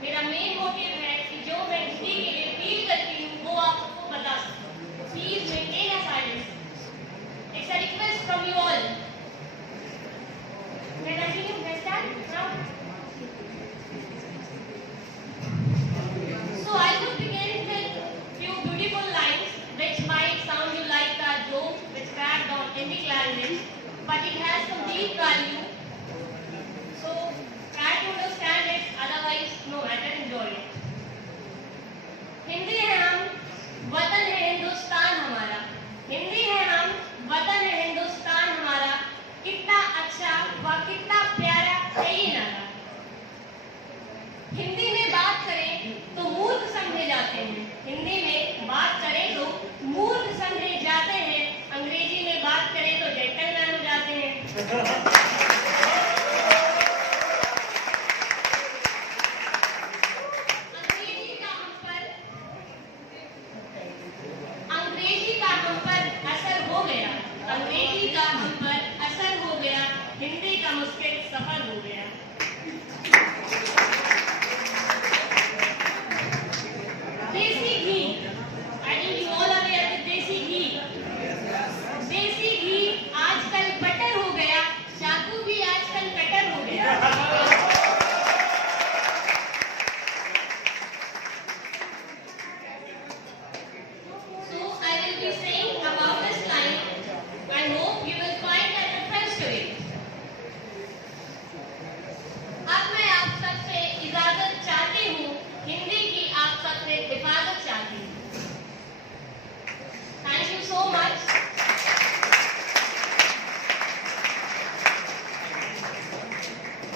मेरा main motive है कि जो मैं हिंदी के लिए फील करती हूँ वो आप सबको बता सकूँ। Please maintain a silence. It's a request from you all. Can I continue? Can I start now? So I will begin with few beautiful lines which might sound you like a joke which cracked on in the clarinet, but it has some deep value. So try to understand it, otherwise no matter, enjoy it. Hindi है हम, वतन है हिंदुस्तान हमारा। हिंदी है हम, वतन है हिंदुस्तान हमारा। कितना अच्छा व कितना प्यारा है ये नारा। हिंदी में बात करें तो मूर्ख समझे जाते हैं। हिंदी में बात करें तो मूर्ख समझे जाते हैं। अंग्रेजी में बात करें तो जेंटलमैन हो जाते हैं। हिंदी का मुश्किल सफर हो गया। Desi ghee, I think you all aware with desi ghee. देसी घी आजकल बटर हो गया, चाकू भी आजकल कटर हो गया। So I will be saying about this line. I hope you will find a reference to it. अब मैं आप सबसे इजाजत चाहती हूँ, हिंदी की आप सबसे हिफाजत चाहती हूँ। Thank you so much.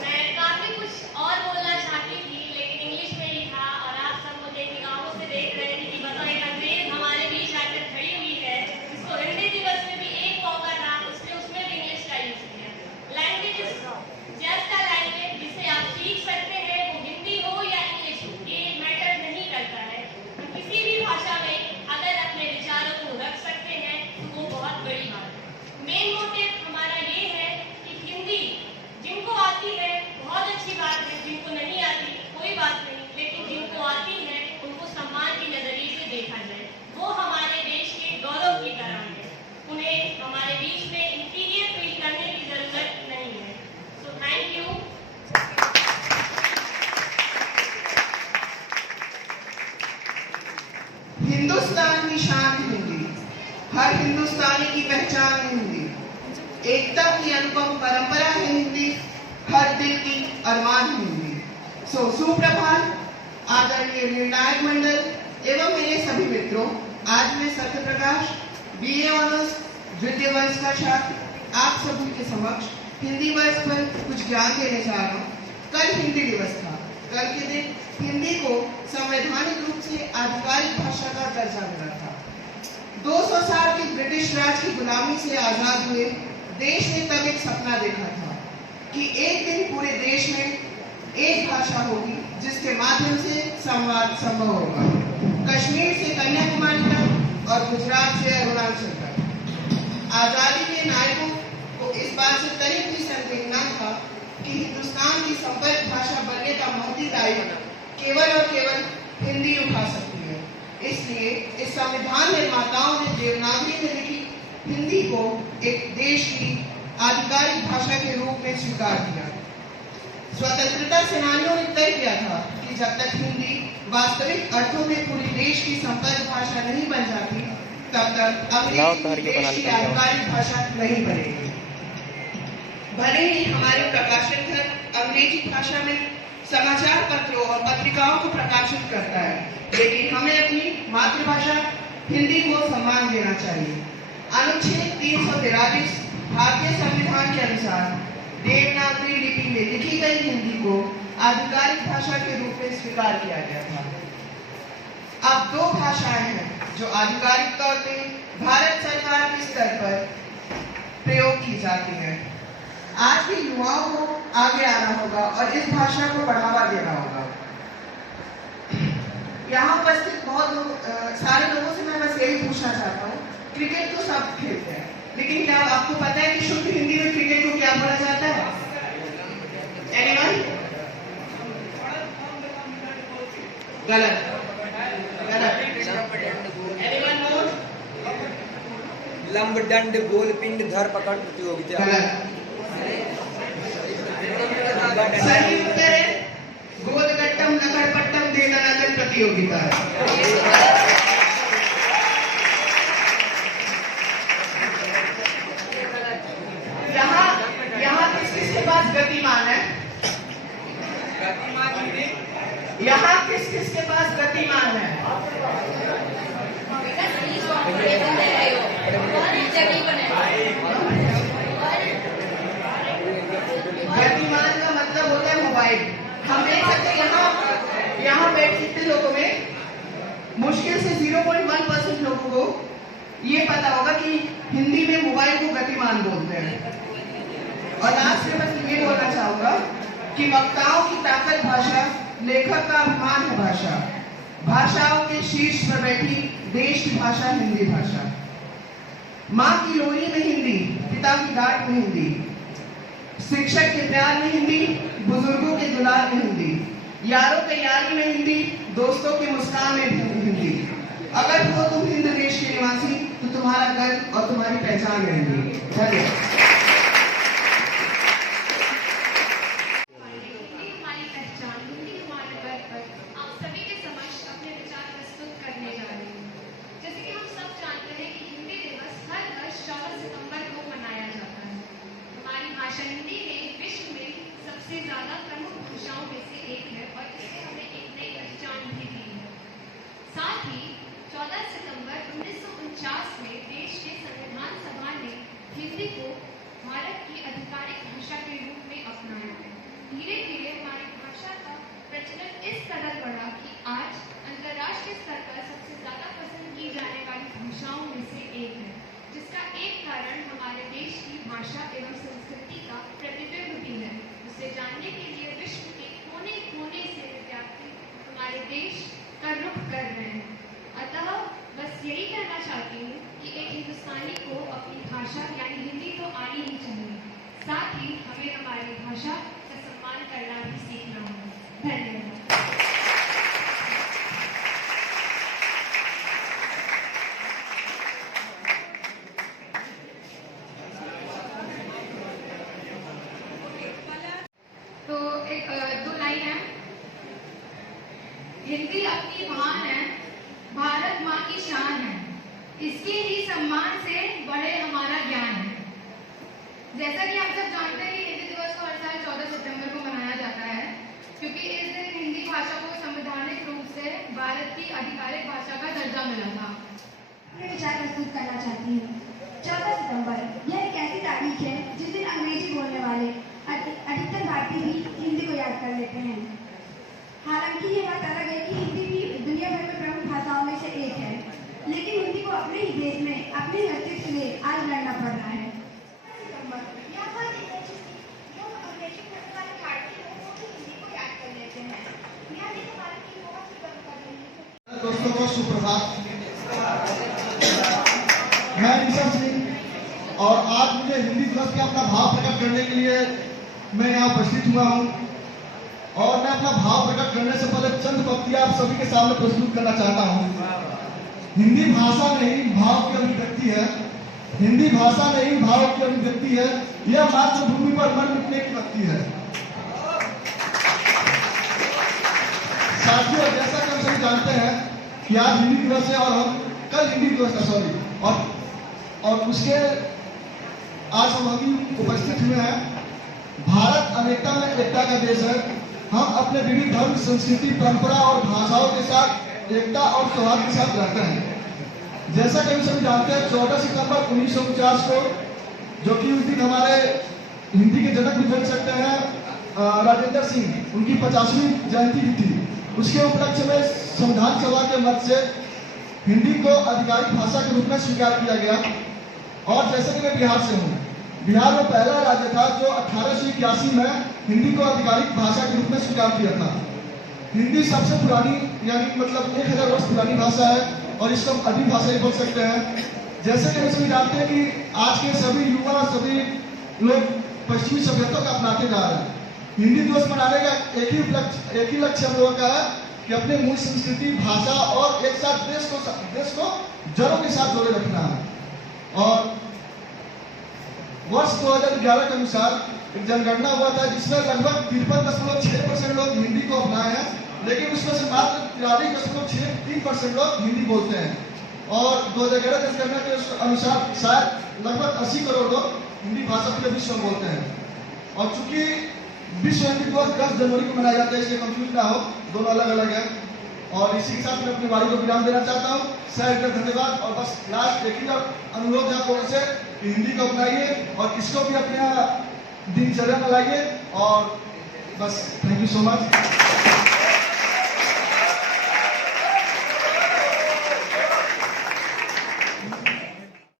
मैं काफी कुछ और बोलना चाहती थी लेकिन इंग्लिश में ही था और आप सब मुझे निगाहों से देख रहे थे कि बताओ एक अंग्रेज हमारे बीच आकर खड़ी हुई है, जिसको हिंदी दिवस में भी एक मौका था, उसमें भी इंग्लिश का यूज किया। Language is just a language जिसे आप सीख सकते हैं, वो हिंदी हो या इंग्लिश हो, ये मैटर नहीं करता है। किसी भी भाषा में अगर अपने विचारों को रख सकते हैं तो वो बहुत बड़ी बात है। मेन मोटिव हमारा ये है कि हिंदी जिनको आती है बहुत अच्छी बात है, जिनको नहीं आती कोई बात नहीं, लेकिन जिनको आती है उनको सम्मान के नजरिए से देखा जाए। वो हमारे देश के गौरव की तरह है, उन्हें हमारे बीच में इंटीरियर फील करने की जरूरत नहीं है। So thank you. हिंदुस्तान की शान हिंदी, हर हिंदुस्तानी की पहचान हिंदी, एकता की अनुपम परंपरा है हिंदी, हर दिल की अरमान हिंदी। सो सुप्रभात आदरणीय निर्णायक मंडल एवं मेरे सभी मित्रों। आज मैं सत्यप्रकाश BA ऑनर्स द्वितीय वर्ष का छात्र आप सभी के समक्ष हिंदी वर्ष पर कुछ ज्ञान देने जा रहा हूँ। कल हिंदी दिवस था। कल के दिन हिंदी को संवैधानिक रूप से आधिकारिक भाषा का दर्जा मिला था। 200 साल की ब्रिटिश राज की गुलामी से आजाद हुए देश ने तब एक सपना देखा था कि एक दिन पूरे देश में एक भाषा होगी जिसके माध्यम से संवाद संभव होगा, कश्मीर से कन्याकुमारी तक और गुजरात से अरुणाचल तक। आजादी के नायकों को इस बात से करीब भी संदेह न था कि हिंदुस्तान की संपर्क भाषा बनने का महती दायित्व केवल और केवल हिंदी उठा सकती है। इसलिए इस संविधान निर्माताओं ने देवनागरी में लिखी हिंदी को एक देश की आधिकारिक भाषा के रूप में स्वीकार किया। स्वतंत्रता सेनानियों ने तय किया था कि जब तक हिंदी वास्तविक अर्थों में पूरे देश की संपर्क भाषा नहीं बन जाती, तब तक अंग्रेजी देश की आधिकारिक भाषा नहीं बनेगी। भले ही हमारे प्रकाशन घर अंग्रेजी भाषा में समाचार पत्रों और पत्रिकाओं को प्रकाशित करता है, लेकिन हमें अपनी मातृभाषा हिंदी को सम्मान देना चाहिए। अनुच्छेद 343 भारतीय संविधान के अनुसार देवनागरी लिपि में लिखी गई हिंदी को आधिकारिक भाषा के रूप में स्वीकार किया गया था। अब दो भाषाएं हैं जो आधिकारिक तौर पे भारत सरकार के स्तर पर प्रयोग की जाती है। आज के युवाओं को आगे आना होगा और इस भाषा को बढ़ावा देना होगा। यहाँ उपस्थित बहुत सारे लोगों से मैं बस यही पूछना चाहता हूँ, क्रिकेट तो सब खेलते हैं, लेकिन क्या आपको पता है कि शुद्ध हिंदी में क्रिकेट को क्या बोला जाता है? एनीवन? गलत। Anyone no? लंबडंड गोलपिंड धरपकड़ प्रतियोगिता। गलत। सही उत्तर है गोलगट्टम लकड़पट्टम देदनादन प्रतियोगिता। यहाँ किस-किस के पास गतिमान है? यहाँ किस-किस के पास गतिमान है? गतिमान का मतलब होता है मोबाइल। हम देख सकते हैं यहाँ बैठ कितने लोगों में मुश्किल से 0.1% लोगों को ये पता होगा कि हिंदी में मोबाइल को गतिमान बोलते हैं। और लास्ट में बस ये बोलना चाहूंगा कि वक्ताओं की ताकत भाषा, लेखक का अभिमान है भाषा। भाषाओं के शीर्ष पर बैठी देश की भाषा हिंदी भाषा। माँ की लोरी में हिंदी, पिता की डांट में हिंदी, शिक्षक के प्यार में हिंदी, बुजुर्गों के दुलार में हिंदी, यारों के यारी में हिंदी, दोस्तों की मुस्कान में भी हिंदी। अगर हो तुम हिंद देश के निवासी तो तुम्हारा गर्व और तुम्हारी पहचान है हिंदी। धन्यवाद। हिंदी में विश्व में सबसे ज्यादा प्रमुख भाषाओं में से एक है और इसे हमें एक नई पहचान भी दी है। साथ ही 14 सितंबर 1949 में देश के संविधान सभा ने हिंदी को भारत की आधिकारिक भाषा के रूप में अपनाया। धीरे धीरे हमारी भाषा का प्रचलन इस कदर बढ़ा कि आज अंतर्राष्ट्रीय स्तर पर सबसे ज्यादा पसंद की जाने वाली भाषाओं में से एक है, जिसका एक कारण हमारे देश की भाषा एवं संस्कृति का प्रतिबिंब भी है। उसे जानने के लिए विश्व के कोने कोने से विद्यार्थी हमारे देश का रुख कर रहे हैं। अतः बस यही कहना चाहती हूँ कि एक हिंदुस्तानी को अपनी भाषा यानी हिंदी तो आनी ही चाहिए, साथ ही हमें हमारी भाषा का सम्मान करना भी सीखना होगा। धन्यवाद। हिंदी अपनी महान है, भारत माँ की शान है, इसके ही सम्मान से बड़े हमारा ज्ञान है। जैसा कि आप सब जानते हैं कि हिंदी दिवस को हर साल 14 सितंबर को मनाया जाता है, क्योंकि इस दिन हिंदी भाषा को संवैधानिक रूप से भारत की आधिकारिक भाषा का दर्जा मिला था। मैं विचार प्रस्तुत करना चाहती हूँ। 14 सितंबर यह एक ऐसी तारीख है जिस दिन अंग्रेजी बोलने वाले अधिकतर भारतीय भी हिंदी को याद कर लेते हैं। हालांकि ये बात अलग है कि हिंदी भी दुनिया भर में प्रमुख भाषाओं में से एक है, लेकिन हिंदी को अपने ही देश में अपने अस्तित्व के लिए आज लड़ना पड़ रहा है। दोस्तों को सुप्रभात। मैं ऋषभ सिंह और आज मुझे हिंदी दिवस का अपना भाव प्रकट करने के लिए मैं यहाँ उपस्थित हुआ हूँ और मैं अपना भाव प्रकट करने से पहले चंद पंक्तियां आप सभी के सामने प्रस्तुत करना चाहता हूँ। हिंदी भाषा नहीं भाव की अभिव्यक्ति है, हिंदी भाषा नहीं भाव की अभिव्यक्ति है, यह मातृभूमि पर मर मिटने की भक्ति है। साथियों, जैसा कि हम सभी जानते हैं कि आज हिंदी दिवस है और हम कल हिंदी दिवस है और उसके आज हम अभी उपस्थित हुए हैं। भारत अनेकता में एकता का देश है। हम अपने विविध धर्म, संस्कृति, परंपरा और भाषाओं के साथ एकता और सौहार्द के साथ रहते हैं। जैसा कि हम सभी जानते हैं 14 सितंबर 1949 को जो कि उस दिन हमारे हिंदी के जनक भी बोल सकते हैं राजेंद्र सिंह, उनकी 50वीं जयंती भी थी। उसके उपलक्ष्य में संविधान सभा के मत से हिंदी को आधिकारिक भाषा के रूप में स्वीकार किया गया। और जैसे कि मैं बिहार से हूँ, बिहार में पहला राज्य था जो 1881 में हिंदी को आधिकारिक भाषा के रूप में स्वीकार किया था। हिंदी सबसे पुरानी यानी मतलब 1000 वर्ष पुरानी भाषा है और इसको हम अधिक भाषा ही बोल सकते हैं। जैसे कि हम सभी जानते हैं कि आज के सभी युवा सभी लोग पश्चिमी सभ्यता को अपनाते जा रहे हैं। हिंदी दिवस मनाने का एक ही लक्ष्य हम लोगों का है कि अपने मूल संस्कृति भाषा और एक साथ देश को जड़ों के साथ जोड़े रखना है। और वर्ष 2011 के अनुसार एक जनगणना हुआ था जिसमें लगभग 53.6% लोग हिंदी को अपनाए हैं, लेकिन उसमें से मात्र 43.3% लोग हिंदी बोलते हैं। और 2011 जनगणना के अनुसार शायद लगभग 80 करोड़ लोग हिंदी भाषा पूरे विश्व में बोलते हैं। और चूंकि विश्व हिंदी दिवस 10 जनवरी को मनाया जाता है, इसलिए कंफ्यूज ना हो, दोनों अलग अलग है। और इसी के साथ मैं अपनी वाणी को विराम देना चाहता हूँ। सर धन्यवाद। और बस लास्ट एक ही अनुरोध है आप लोगों से कि हिंदी को अपनाइए और इसको भी अपने दिनचर्या में लाइए। और बस थैंक यू सो मच।